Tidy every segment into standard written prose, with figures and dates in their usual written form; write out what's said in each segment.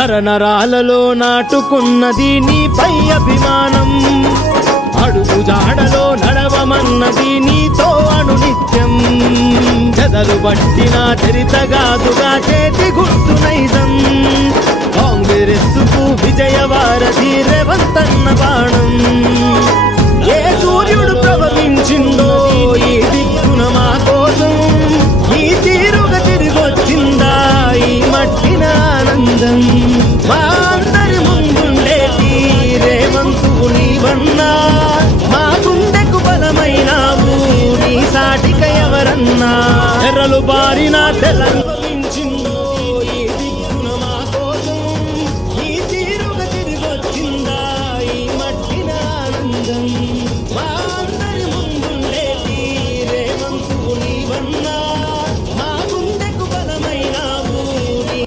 నరనరాలలో నాటుకున్నది నీపై అభిమానం, అడుగు జాడలో నడవమన్నది నీతో అనునిత్యం. చెదలు పట్టిన చరితగాదుగా చేతి గుర్తు నైజం, కాంగ్రెస్సుకు విజయవారధి రేవంతన్న బాణం. ఏ సూర్యుడు ప్రవహించిందో ఈ దిక్కున మా కోసం, ఈ తీరుగా తిరిగొచ్చిందా ఈ మట్టిన ఆనందం. మా అందరి ముందుండేటి రేవంతువు నీవన్నా, మా గుండెకు బలమైనావు నీ సాటిక ఎవరన్నా. ఎర్రలు బారిన తెలంగాణ ఈ దిక్కున మా కోసం, ఈ తీరుగా తిరిగొచ్చిందా ఈ మట్టిన ఆనందం. మా అందరి ముందుండేటి రేవంతువు నీవన్నా, మా గుండెకు బలమైనావు నీ.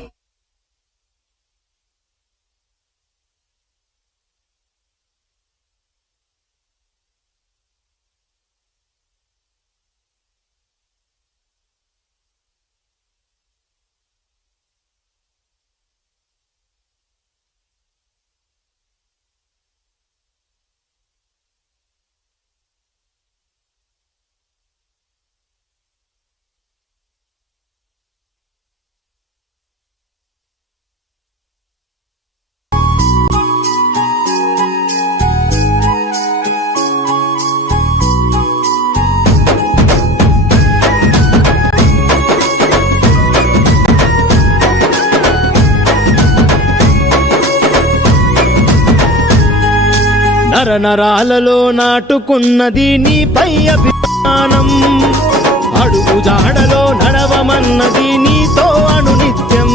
నరనరాలలో నాటుకున్నది నీపై అభిమానం, అడుగు జాడలో నడవమన్నది నీతో అనునిత్యం.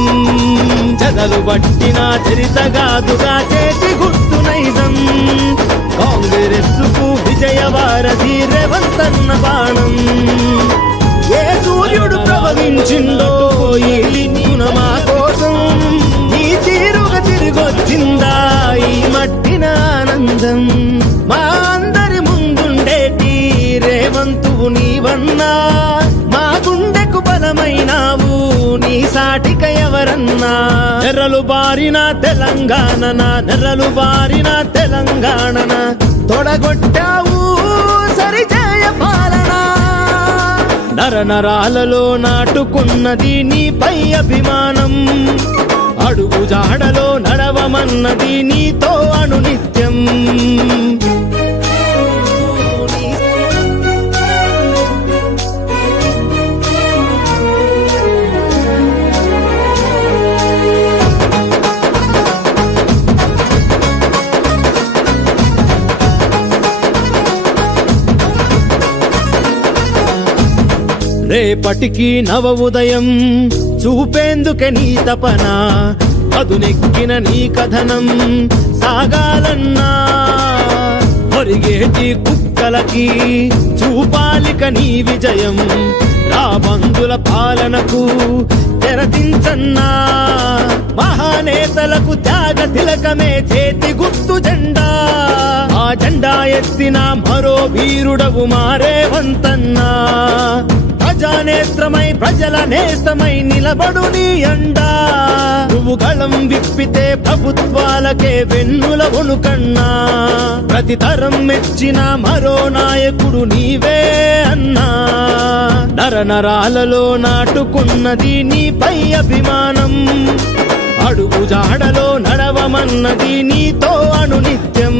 చెదలు పట్టిన చరితగాదుగా చేతి గుర్తు నైజం, కాంగ్రెస్సుకు విజయవారధి రేవంతన్న బాణం. ఏ సూర్యుడు ప్రవహించిందో ఈ దిక్కున మా కోసం, ఈ తీరుగా తిరిగొచ్చిందా ఈ మట్టిన ఆనందం. మా అందరి ముందుండేటి రేవంతువు నీవన్నా, మా గుండెకు బలమైనావు నీ సాటిక ఎవరన్నా. నెర్రలు బారిన తెలంగాణన, నెర్రలు బారిన తెలంగాణన, తొడగొట్టావు సరిజయ పాలన. నరనరాలలో నాటుకున్నది నీపై అభిమానం, అడుగు జాడలో నడవమన్నది నీతో అనునిత్యం. రేపటికి నవ ఉదయం చూపేందుకే నీ తపన, అదునెక్కిన నీ కథనం సాగాలన్నా. ఒరిగేటి కుక్కలకి చూపాలిక నీ విజయం, రాబందుల పాలనకు తెరదించన్నా. మహానేతలకు త్యాగ తిలకమే చేతి గుర్తు జెండా, ఆ జెండా ఎత్తిన మరో వీరుడవు మా రేవంతన్నా. ప్రజానేత్రమై ప్రజల నేస్తమై నిలబడు నీ అండా, నువ్వు గళం విప్పితే ప్రభుత్వాలకే వెన్నుల వణుకన్నా. ప్రతి తరం మెచ్చిన మరో నాయకుడు నీవే అన్నా. నరనరాలలో నాటుకున్నది నీపై అభిమానం, అడుగు జాడలో నడవమన్నది నీతో అనునిత్యం.